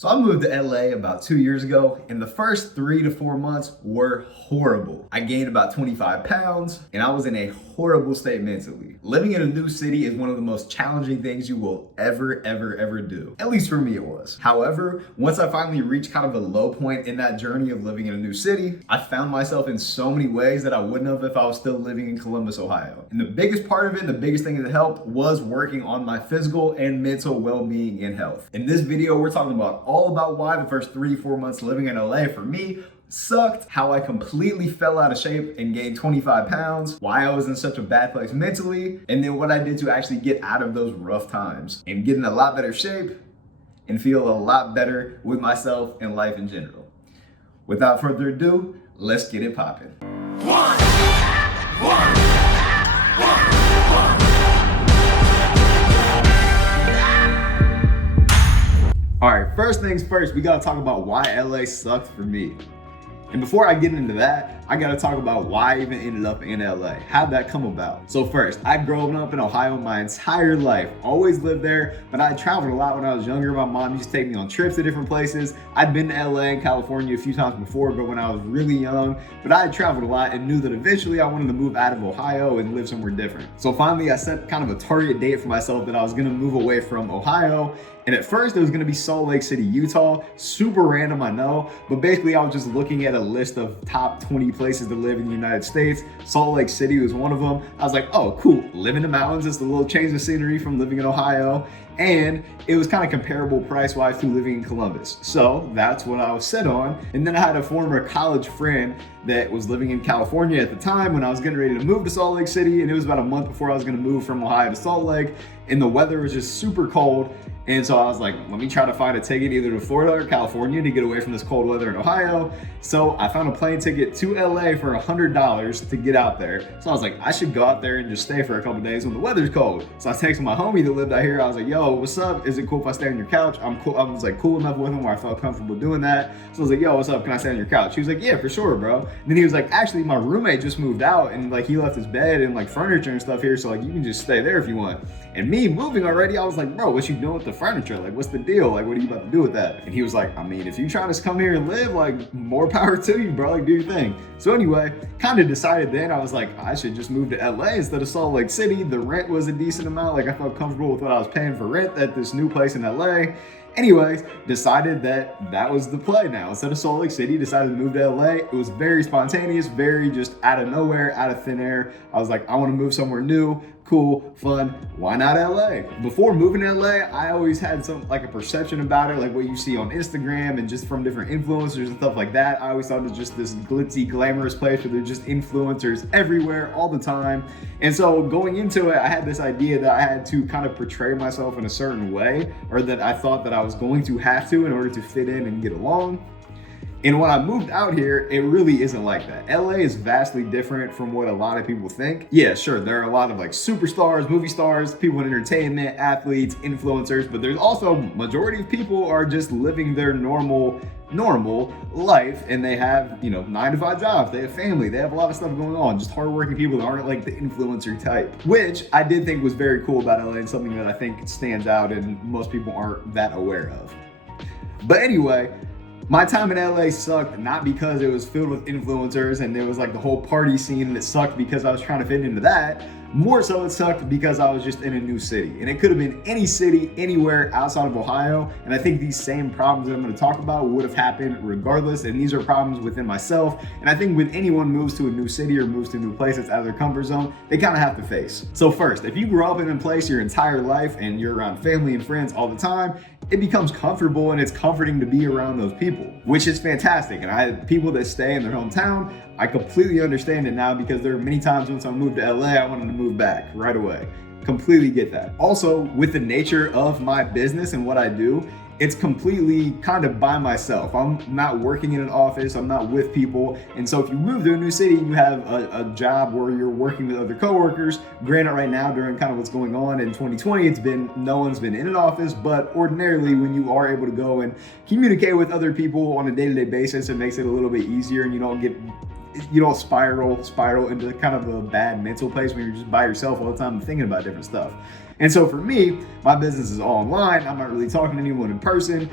So I moved to LA about 2 years ago, and the first 3 to 4 months were horrible. I gained about 25 pounds, and I was in a horrible state mentally. Living in a new city is one of the most challenging things you will ever do. At least for me it was. However, once I finally reached kind of a low point in that journey of living in a new city, I found myself in so many ways that I wouldn't have if I was still living in Columbus, Ohio. And the biggest part of it, the biggest thing that helped was working on my physical and mental well-being and health. In this video, we're talking about all about why the first 3-4 months living in LA for me sucked, how I completely fell out of shape and gained 25 pounds, why I was in such a bad place mentally, and then what I did to actually get out of those rough times and get in a lot better shape and feel a lot better with myself and life in general. Without further ado, let's get it popping. All right, first things first, we gotta talk about why LA sucked for me. And before I get into that, I gotta talk about why I even ended up in LA. How'd that come about? So first, I'd grown up in Ohio my entire life. Always lived there, but I traveled a lot when I was younger. My mom used to take me on trips to different places. I'd been to LA and California a few times before, but when I was really young. But I had traveled a lot and knew that eventually I wanted to move out of Ohio and live somewhere different. So finally, I set kind of a target date for myself that I was gonna move away from Ohio. And at first it was gonna be Salt Lake City, Utah. Super random, I know, but basically I was just looking at a list of top 20 places to live in the United States. Salt Lake City was one of them. I was like, oh, cool, live in the mountains. It's a little change of scenery from living in Ohio. And it was kind of comparable price-wise to living in Columbus. So that's what I was set on. And then I had a former college friend that was living in California at the time when I was getting ready to move to Salt Lake City. And it was about a month before I was gonna move from Ohio to Salt Lake. And the weather was just super cold. And so I was like, let me try to find a ticket either to Florida or California to get away from this cold weather in Ohio. So I found a plane ticket to LA for $100 to get out there. So I was like, I should go out there and just stay for a couple days when the weather's cold. So I texted my homie that lived out here. I was like, yo, what's up? Is it cool if I stay on your couch? I'm cool. I was like cool enough with him where I felt comfortable doing that. So I was like, yo, what's up? Can I stay on your couch? He was like, yeah, for sure, bro. And then he was like, actually, my roommate just moved out and like he left his bed and like furniture and stuff here. So like you can just stay there if you want. And me moving already, I was like, bro, what you doing with the furniture? Like, what's the deal? Like, what are you about to do with that? And he was like, I mean, if you trying to come here and live, like, more power to you, bro. Like, do your thing. So anyway, kind of decided then, I was like, I should just move to LA instead of Salt Lake City. The rent was a decent amount. Like, I felt comfortable with what I was paying for rent at this new place in LA. Anyways, decided that that was the play now. Instead of Salt Lake City, decided to move to LA. It was very spontaneous, very just out of nowhere, out of thin air. I was like, I want to move somewhere new, cool, fun. Why not LA? Before moving to LA, I always had some like a perception about it, like what you see on Instagram and just from different influencers and stuff like that. I always thought it was just this glitzy, glamorous place where there's just influencers everywhere all the time. And so going into it, I had this idea that I had to kind of portray myself in a certain way, or that I thought that I was going to have to in order to fit in and get along. And when I moved out here, it really isn't like that. LA is vastly different from what a lot of people think. Yeah, sure, there are a lot of like superstars, movie stars, people in entertainment, athletes, influencers, but there's also majority of people are just living their normal life, and they have, 9-to-5 jobs, they have family, they have a lot of stuff going on, just hardworking people that aren't like the influencer type, which I did think was very cool about LA and something that I think stands out and most people aren't that aware of. But anyway, my time in LA sucked not because it was filled with influencers and there was like the whole party scene, and it sucked because I was trying to fit into that. More so it sucked because I was just in a new city, and it could have been any city anywhere outside of Ohio. And I think these same problems that I'm going to talk about would have happened regardless. And these are problems within myself. And I think when anyone moves to a new city or moves to a new place that's out of their comfort zone, they kind of have to face. So first, if you grew up in a place your entire life and you're around family and friends all the time, it becomes comfortable and it's comforting to be around those people, which is fantastic. And I have people that stay in their hometown. I completely understand it now because there are many times once I moved to LA, I wanted to move back right away. Completely get that. Also, with the nature of my business and what I do, it's completely kind of by myself. I'm not working in an office, I'm not with people. And so if you move to a new city, you have a job where you're working with other coworkers. Granted, right now during kind of what's going on in 2020, no one's been in an office, but ordinarily when you are able to go and communicate with other people on a day-to-day basis, it makes it a little bit easier, and you don't spiral into kind of a bad mental place when you're just by yourself all the time thinking about different stuff. And so for me, my business is all online. I'm not really talking to anyone in person.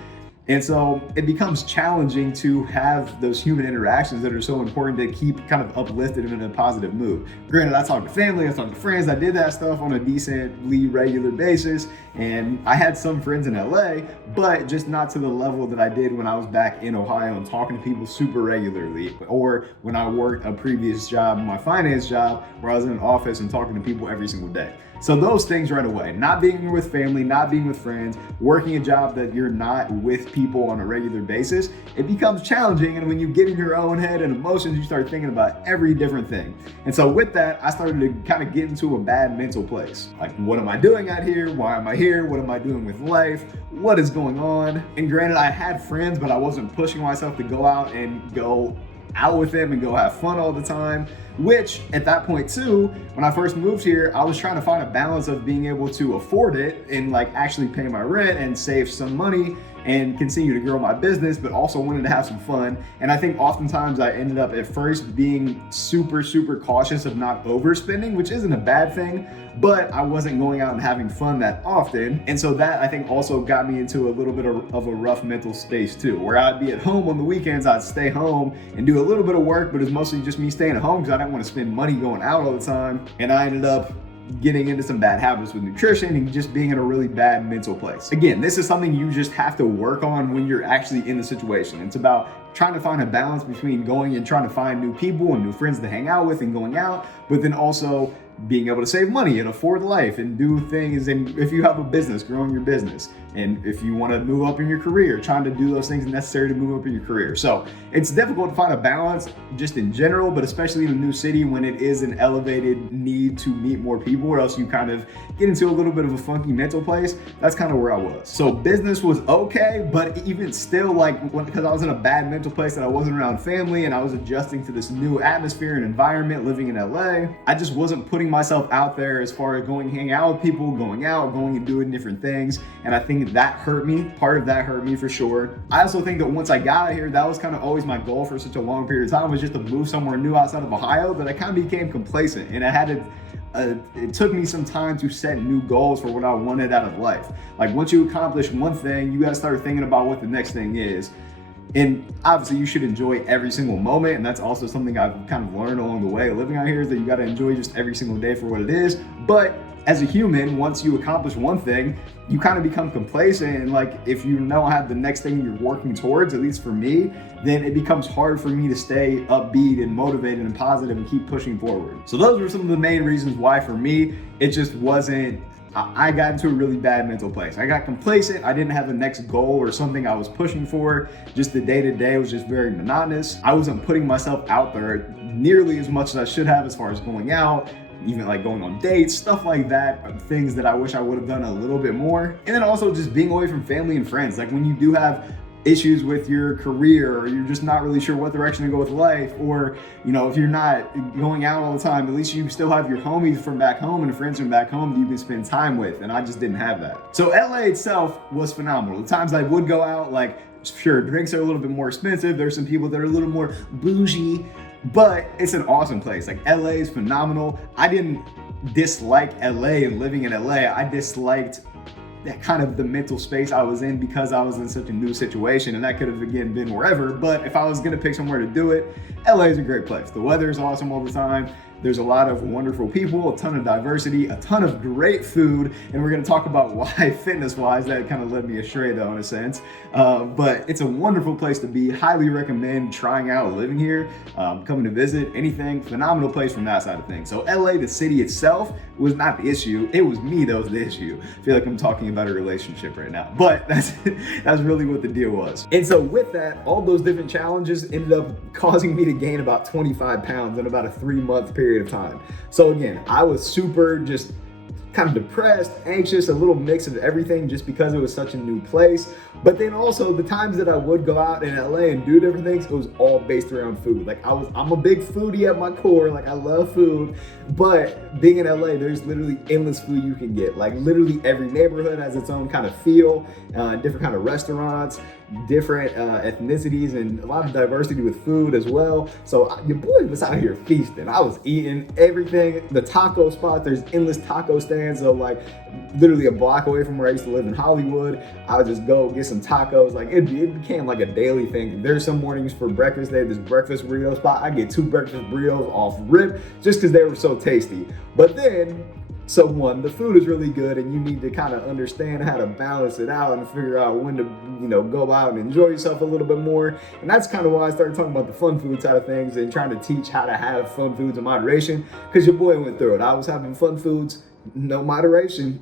And so it becomes challenging to have those human interactions that are so important to keep kind of uplifted and in a positive mood. Granted, I talk to family, I talk to friends, I did that stuff on a decently regular basis. And I had some friends in LA, but just not to the level that I did when I was back in Ohio and talking to people super regularly. Or when I worked a previous job, my finance job, where I was in an office and talking to people every single day. So those things right away, not being with family, not being with friends, working a job that you're not with people on a regular basis, it becomes challenging. And when you get in your own head and emotions, you start thinking about every different thing. And so with that, I started to kind of get into a bad mental place. Like, what am I doing out here? Why am I here? What am I doing with life? What is going on? And granted, I had friends, but I wasn't pushing myself to go out and go out with them and go have fun all the time, which at that point too, when I first moved here, I was trying to find a balance of being able to afford it and like actually pay my rent and save some money and continue to grow my business, but also wanted to have some fun. And I think oftentimes I ended up at first being super cautious of not overspending, which isn't a bad thing, but I wasn't going out and having fun that often. And so that I think also got me into a little bit of a rough mental space too, where I'd be at home on the weekends, I'd stay home and do a little bit of work, but it's mostly just me staying at home because I didn't want to spend money going out all the time. And I ended up getting into some bad habits with nutrition and just being in a really bad mental place. Again, this is something you just have to work on when you're actually in the situation. It's about trying to find a balance between going and trying to find new people and new friends to hang out with and going out, but then also being able to save money and afford life and do things. And if you have a business, growing your business. And if you want to move up in your career, trying to do those things necessary to move up in your career. So it's difficult to find a balance just in general, but especially in a new city when it is an elevated need to meet more people, or else you kind of get into a little bit of a funky mental place. That's kind of where I was. So business was okay, but even still, because I was in a bad mental place that I wasn't around family and I was adjusting to this new atmosphere and environment living in LA, I just wasn't putting myself out there as far as going hang out with people, going out, going and doing different things. And I think that hurt me. Part of that hurt me for sure. I also think that once I got out here, that was kind of always my goal for such a long period of time, was just to move somewhere new outside of Ohio, that I kind of became complacent. And I had to it took me some time to set new goals for what I wanted out of life. Like, once you accomplish one thing, you got to start thinking about what the next thing is. And obviously you should enjoy every single moment. And that's also something I've kind of learned along the way living out here, is that you got to enjoy just every single day for what it is. But as a human, once you accomplish one thing, you kind of become complacent. And like, if you don't have the next thing you're working towards, at least for me, then it becomes hard for me to stay upbeat and motivated and positive and keep pushing forward. So those were some of the main reasons why for me, it just wasn't, I got into a really bad mental place. I got complacent. I didn't have a next goal or something I was pushing for. Just the day-to-day was just very monotonous. I wasn't putting myself out there nearly as much as I should have, as far as going out, even like going on dates, stuff like that, things that I wish I would have done a little bit more. And then also just being away from family and friends. Like, when you do have issues with your career, or you're just not really sure what direction to go with life, or if you're not going out all the time, at least you still have your homies from back home and friends from back home that you can spend time with. And I just didn't have that. So LA itself was phenomenal. The times I would go out, like, sure, drinks are a little bit more expensive. There's some people that are a little more bougie, but it's an awesome place. Like, LA is phenomenal. I didn't dislike LA and living in LA. I disliked that kind of the mental space I was in, because I was in such a new situation, and that could have again been wherever. But if I was gonna pick somewhere to do it, LA is a great place. The weather is awesome all the time. There's a lot of wonderful people, a ton of diversity, a ton of great food, and we're gonna talk about why fitness-wise that kind of led me astray though, in a sense. But it's a wonderful place to be. Highly recommend trying out living here, coming to visit, anything. Phenomenal place from that side of things. So LA, the city itself, was not the issue. It was me that was the issue. I feel like I'm talking about a relationship right now, but that's really what the deal was. And so with that, all those different challenges ended up causing me to gain about 25 pounds in about a 3-month period of time. So again, I was super just kind of depressed, anxious, a little mix of everything, just because it was such a new place. But then also the times that I would go out in LA and do different things, it was all based around food. Like, I'm a big foodie at my core. Like, I love food, but being in LA, there's literally endless food you can get. Like, literally every neighborhood has its own kind of feel, different kind of restaurants, different ethnicities, and a lot of diversity with food as well. So your boy was out here feasting. I was eating everything. The taco spot, there's endless taco stands. understand. So like literally a block away from where I used to live in Hollywood, I would just go get some tacos. Like it became like a daily thing. There's some mornings for breakfast, they have this breakfast burrito spot. I get 2 breakfast burritos off rip just because they were so tasty. But then, so one, the food is really good and you need to kind of understand how to balance it out and figure out when to, go out and enjoy yourself a little bit more. And that's kind of why I started talking about the fun food side of things and trying to teach how to have fun foods in moderation, because your boy went through it. I was having fun foods, no moderation.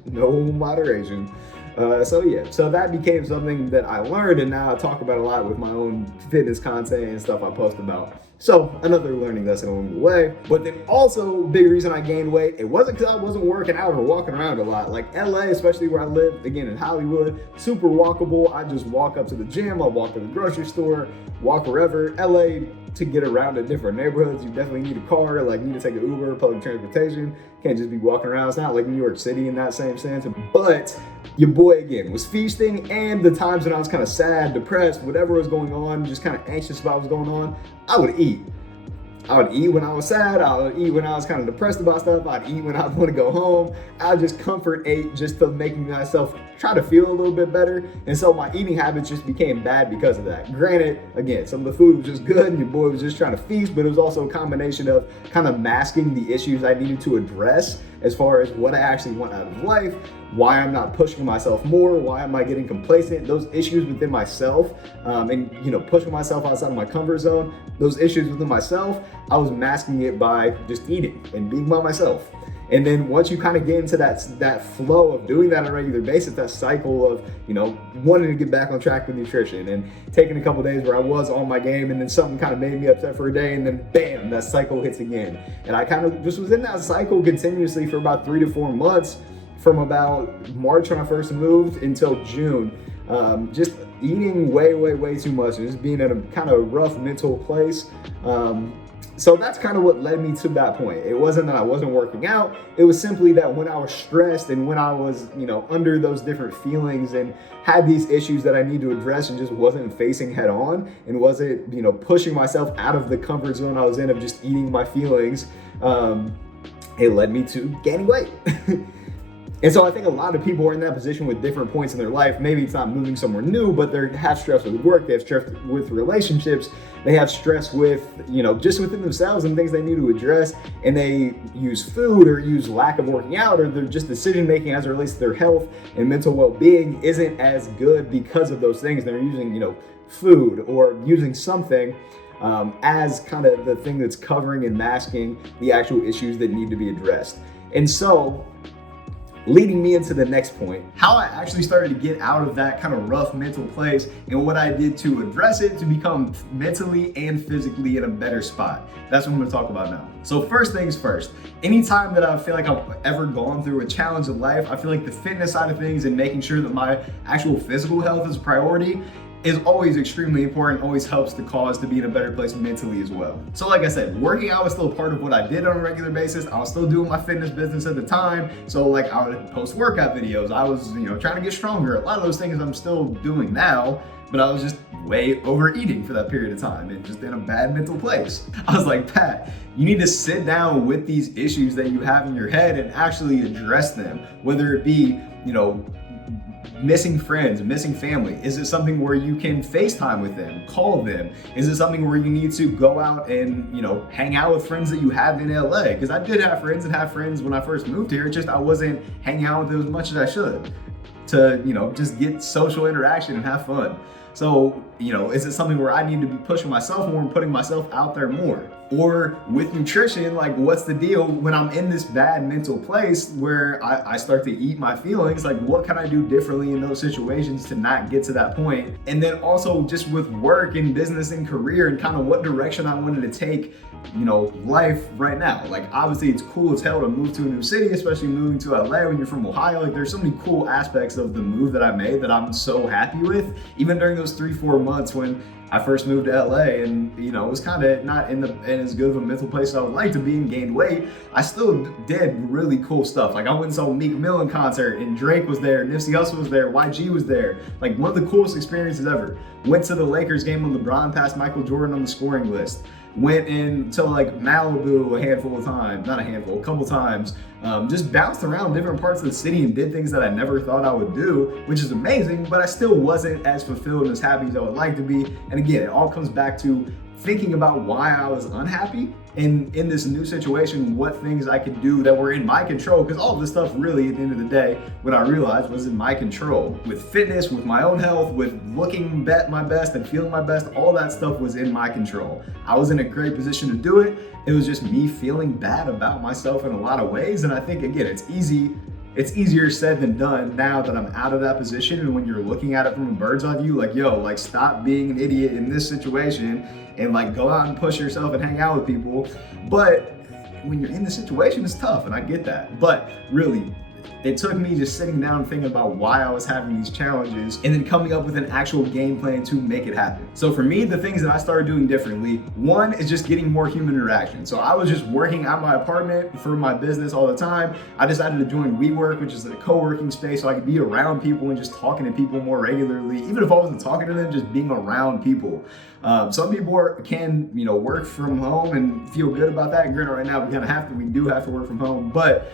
So that became something that I learned, and now I talk about a lot with my own fitness content and stuff I post about. So another learning lesson along the way. But then also, big reason I gained weight, it wasn't because I wasn't working out or walking around a lot. Like LA, especially where I live, again in Hollywood, super walkable. I just walk up to the gym, I walk to the grocery store, walk wherever. LA, to get around to different neighborhoods, you definitely need a car, like need to take an Uber, public transportation. Can't just be walking around. It's not like New York City in that same sense. But your boy, again, was feasting, and the times when I was kind of sad, depressed, whatever was going on, just kind of anxious about what's going on, I would eat. I would eat when I was sad. I would eat when I was kind of depressed about stuff. I'd eat when I want to go home. I just comfort ate just to make myself try to feel a little bit better. And so my eating habits just became bad because of that. Granted, again, some of the food was just good and your boy was just trying to feast, but it was also a combination of kind of masking the issues I needed to address as far as what I actually want out of life, why I'm not pushing myself more, why am I getting complacent, those issues within myself, and pushing myself outside of my comfort zone, those issues within myself, I was masking it by just eating and being by myself. And then once you kind of get into that flow of doing that on a regular basis, that cycle of, wanting to get back on track with nutrition and taking a couple of days where I was on my game and then something kind of made me upset for a day and then bam, that cycle hits again. And I kind of just was in that cycle continuously for about 3 to 4 months, from about March when I first moved until June. Just eating way too much and just being in a kind of rough mental place. So that's kind of what led me to that point. It wasn't that I wasn't working out. It was simply that when I was stressed and when I was, under those different feelings and had these issues that I need to address and just wasn't facing head on and wasn't, pushing myself out of the comfort zone I was in of just eating my feelings, it led me to gaining weight. And so I think a lot of people are in that position with different points in their life. Maybe it's not moving somewhere new, but they have stress with work, they have stress with relationships, they have stress with, just within themselves and things they need to address. And they use food or use lack of working out, or they're just decision making as it relates to their health and mental well-being isn't as good because of those things. They're using, food or using something as kind of the thing that's covering and masking the actual issues that need to be addressed. And so, leading me into the next point, how I actually started to get out of that kind of rough mental place and what I did to address it to become mentally and physically in a better spot. That's what I'm gonna talk about now. So first things first, anytime that I feel like I've ever gone through a challenge in life, I feel like the fitness side of things and making sure that my actual physical health is a priority is always extremely important, always helps the cause to be in a better place mentally as well. So like I said, working out was still a part of what I did on a regular basis. I was still doing my fitness business at the time. So like I would post workout videos. I was, trying to get stronger. A lot of those things I'm still doing now, but I was just way overeating for that period of time and just in a bad mental place. I was like, Pat, you need to sit down with these issues that you have in your head and actually address them, whether it be, missing friends, missing family. Is it something where you can FaceTime with them, call them? Is it something where you need to go out and, hang out with friends that you have in LA? Because I did have friends when I first moved here, just I wasn't hanging out with them as much as I should to, just get social interaction and have fun. So, is it something where I need to be pushing myself more and putting myself out there more? Or with nutrition, like what's the deal when I'm in this bad mental place where I start to eat my feelings? Like what can I do differently in those situations to not get to that point? And then also just with work and business and career and kind of what direction I wanted to take, life right now. Like obviously it's cool as hell to move to a new city, especially moving to LA when you're from Ohio. Like there's so many cool aspects of the move that I made that I'm so happy with. Even during those 3-4 months when I first moved to LA and, it was kind of not in as good of a mental place as I would like to be and gained weight, I still did really cool stuff. Like I went and saw Meek Mill in concert and Drake was there, Nipsey Hussle was there, YG was there. Like one of the coolest experiences ever. Went to the Lakers game when LeBron passed Michael Jordan on the scoring list. went into like Malibu a couple times, just bounced around different parts of the city and did things that I never thought I would do, which is amazing, but I still wasn't as fulfilled and as happy as I would like to be. And again, it all comes back to thinking about why I was unhappy, and in this new situation, what things I could do that were in my control, because all of this stuff really, at the end of the day, what I realized was in my control. With fitness, with my own health, with looking my best and feeling my best, all that stuff was in my control. I was in a great position to do it. It was just me feeling bad about myself in a lot of ways. And I think, again, it's easier said than done now that I'm out of that position. And when you're looking at it from a bird's eye view, like, yo, like, stop being an idiot in this situation and like go out and push yourself and hang out with people. But when you're in the situation, it's tough, and I get that. But really, it took me just sitting down and thinking about why I was having these challenges and then coming up with an actual game plan to make it happen. So for me, the things that I started doing differently, one is just getting more human interaction. So I was just working at my apartment for my business all the time. I decided to join WeWork, which is a co-working space, so I could be around people and just talking to people more regularly. Even if I wasn't talking to them, just being around people. Some people can, work from home and feel good about that. And granted, right now we do have to work from home, but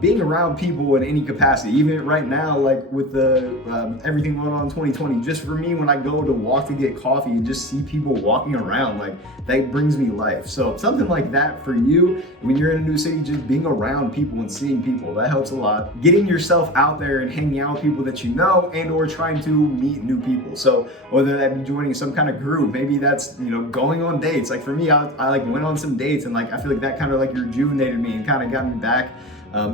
being around people in any capacity, even right now, like with the everything going on in 2020, just for me, when I go to walk to get coffee and just see people walking around, like, that brings me life. So something like that for you, when you're in a new city, just being around people and seeing people, that helps a lot. Getting yourself out there and hanging out with people that you know, and or trying to meet new people. So whether that be joining some kind of group, maybe that's, going on dates. Like for me, I like went on some dates, and like I feel like that kind of like rejuvenated me and kind of got me back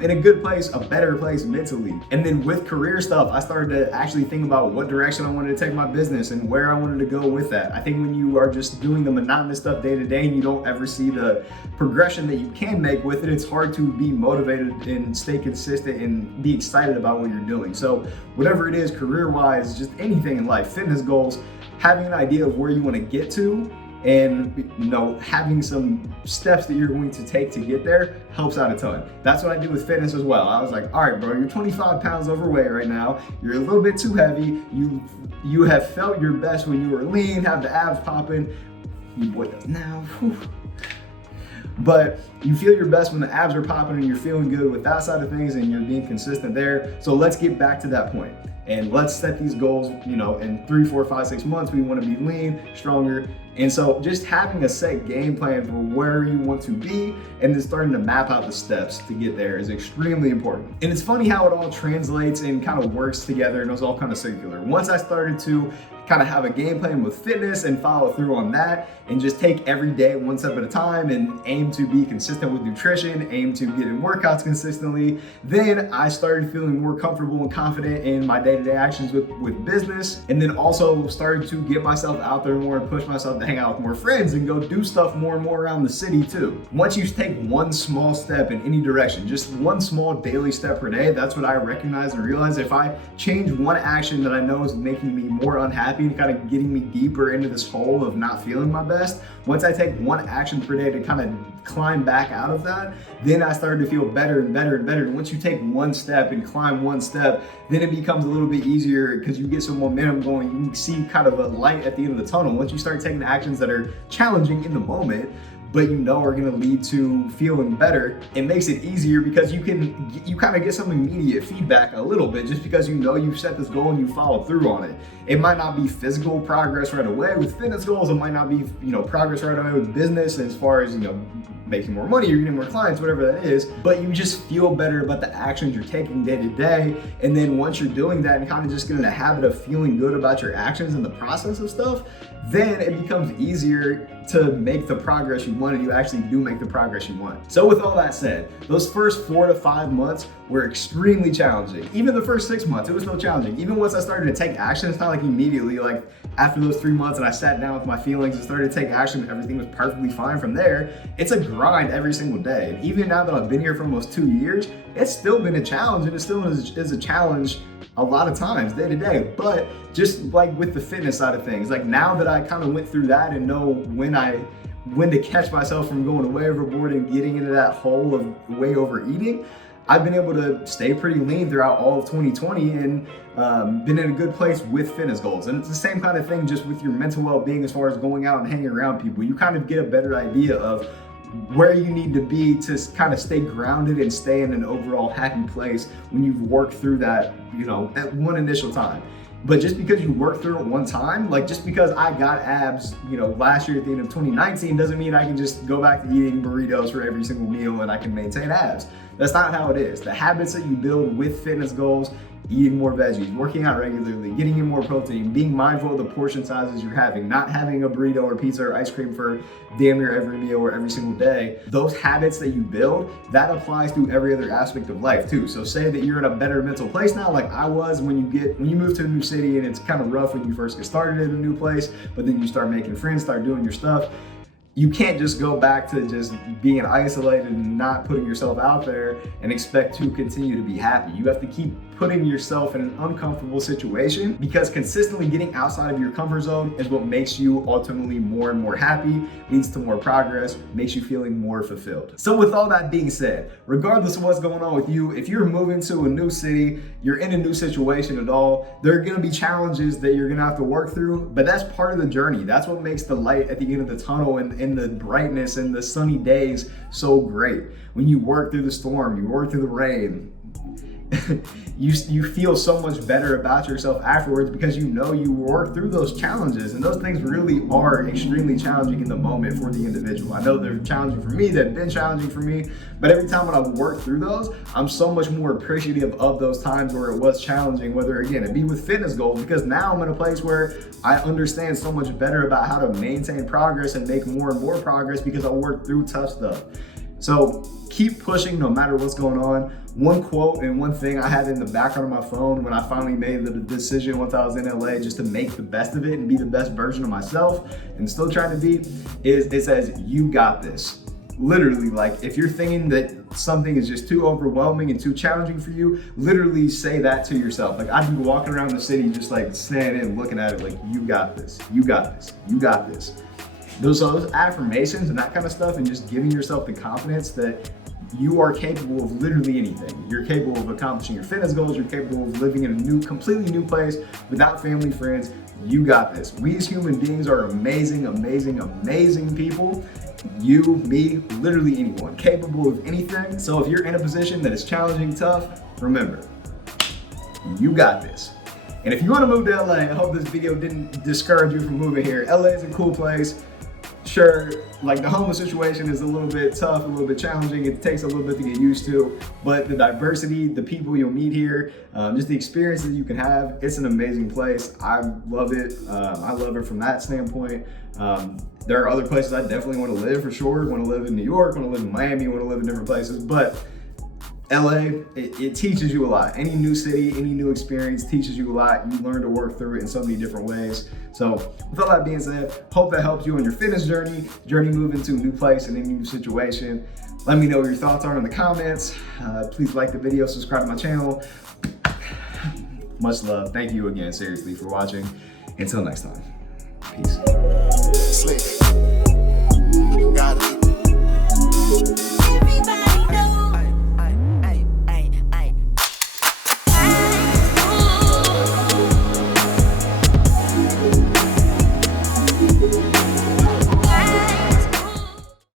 in a good place, a better place mentally. And then with career stuff, I started to actually think about what direction I wanted to take my business and where I wanted to go with that. I think when you are just doing the monotonous stuff day to day and you don't ever see the progression that you can make with it, it's hard to be motivated and stay consistent and be excited about what you're doing. So whatever it is, career-wise, just anything in life, fitness goals, having an idea of where you want to get to, and having some steps that you're going to take to get there helps out a ton. That's what I do with fitness as well. I was like, all right, bro, you're 25 pounds overweight right now. You're a little bit too heavy. You have felt your best when you were lean, have the abs popping. Your boy does now. Whew. But you feel your best when the abs are popping and you're feeling good with that side of things and you're being consistent there. So let's get back to that point. And let's set these goals, in 3, 4, 5, 6 months, we want to be lean, stronger. And so just having a set game plan for where you want to be and then starting to map out the steps to get there is extremely important. And it's funny how it all translates and kind of works together, and it was all kind of circular. Once I started to kind of have a game plan with fitness and follow through on that and just take every day one step at a time and aim to be consistent with nutrition, aim to get in workouts consistently, then I started feeling more comfortable and confident in my day-to-day actions with business, and then also started to get myself out there more and push myself to hang out with more friends and go do stuff more and more around the city too. Once you take one small step in any direction, just one small daily step per day, that's what I recognize and realize. If I change one action that I know is making me more unhappy and kind of getting me deeper into this hole of not feeling my best, once I take one action per day to kind of climb back out of that, then I started to feel better and better and better. And once you take one step and climb one step, then it becomes a little bit easier because you get some momentum going. You can see kind of a light at the end of the tunnel. Once you start taking actions that are challenging in the moment, but are going to lead to feeling better, it makes it easier because you kind of get some immediate feedback a little bit just because you've set this goal and you follow through on it. It might not be physical progress right away with fitness goals. It might not be progress right away with business as far as making more money or getting more clients, whatever that is, but you just feel better about the actions you're taking day to day. And then once you're doing that and kind of just get in the habit of feeling good about your actions and the process of stuff, then it becomes easier to make the progress you want, and you actually do make the progress you want. So with all that said, those first 4 to 5 months were extremely challenging. Even the first 6 months, it was still challenging. Even once I started to take action, it's not like immediately, like after those 3 months and I sat down with my feelings and started to take action, everything was perfectly fine from there. It's a grind every single day. And even now that I've been here for almost 2 years, it's still been a challenge, and it still is a challenge a lot of times day to day. But just like with the fitness side of things, like now that I kind of went through that and know when to catch myself from going way overboard and getting into that hole of way overeating, I've been able to stay pretty lean throughout all of 2020 and been in a good place with fitness goals. And it's the same kind of thing just with your mental well-being as far as going out and hanging around people. You kind of get a better idea of where you need to be to kind of stay grounded and stay in an overall happy place when you've worked through that, you know, at one initial time. But just because you work through it one time, like just because I got abs, you know, last year at the end of 2019 doesn't mean I can just go back to eating burritos for every single meal and I can maintain abs. That's not how it is. The habits that you build with fitness goals, eating more veggies, working out regularly, getting in more protein, being mindful of the portion sizes you're having, not having a burrito or pizza or ice cream for damn near every meal or every single day. Those habits that you build, that applies to every other aspect of life too. So say that you're in a better mental place now, like I was when you move to a new city, and it's kind of rough when you first get started in a new place, but then you start making friends, start doing your stuff. You can't just go back to just being isolated and not putting yourself out there and expect to continue to be happy. You have to keep putting yourself in an uncomfortable situation, because consistently getting outside of your comfort zone is what makes you ultimately more and more happy, leads to more progress, makes you feeling more fulfilled. So with all that being said, regardless of what's going on with you, if you're moving to a new city, you're in a new situation at all, there are gonna be challenges that you're gonna have to work through, but that's part of the journey. That's what makes the light at the end of the tunnel and the brightness and the sunny days so great. When you work through the storm, you work through the rain, you feel so much better about yourself afterwards, because you know you work through those challenges, and those things really are extremely challenging in the moment for the individual. I know they're challenging for me, they've been challenging for me, but every time when I work through those, I'm so much more appreciative of those times where it was challenging, whether again it be with fitness goals, because now I'm in a place where I understand so much better about how to maintain progress and make more and more progress because I worked through tough stuff. So keep pushing no matter what's going on. One quote and one thing I had in the background of my phone when I finally made the decision once I was in LA just to make the best of it and be the best version of myself and still trying to be, is it says, "You got this." Literally, like if you're thinking that something is just too overwhelming and too challenging for you, literally say that to yourself. Like I'd be walking around the city just like standing and looking at it like, "You got this, you got this, you got this." Those affirmations and that kind of stuff, and just giving yourself the confidence that you are capable of literally anything. You're capable of accomplishing your fitness goals. You're capable of living in a completely new place without family, friends. You got this. We as human beings are amazing, amazing, amazing people. You, me, literally anyone, capable of anything. So if you're in a position that is challenging, tough, remember, you got this. And if you want to move to LA, I hope this video didn't discourage you from moving here. LA is a cool place. Sure, like the homeless situation is a little bit tough, a little bit challenging. It takes a little bit to get used to, but the diversity, the people you'll meet here, just the experiences you can have, it's an amazing place. I love it. I love it from that standpoint. There are other places I definitely want to live for sure. Want to live in New York, want to live in Miami, want to live in different places, but LA, it teaches you a lot. Any new city, any new experience teaches you a lot. You learn to work through it in so many different ways. So with all that being said, hope that helps you on your fitness journey moving to a new place and a new situation. Let me know what your thoughts are in the comments. Please like the video, subscribe to my channel. Much love. Thank you again, seriously, for watching. Until next time, peace.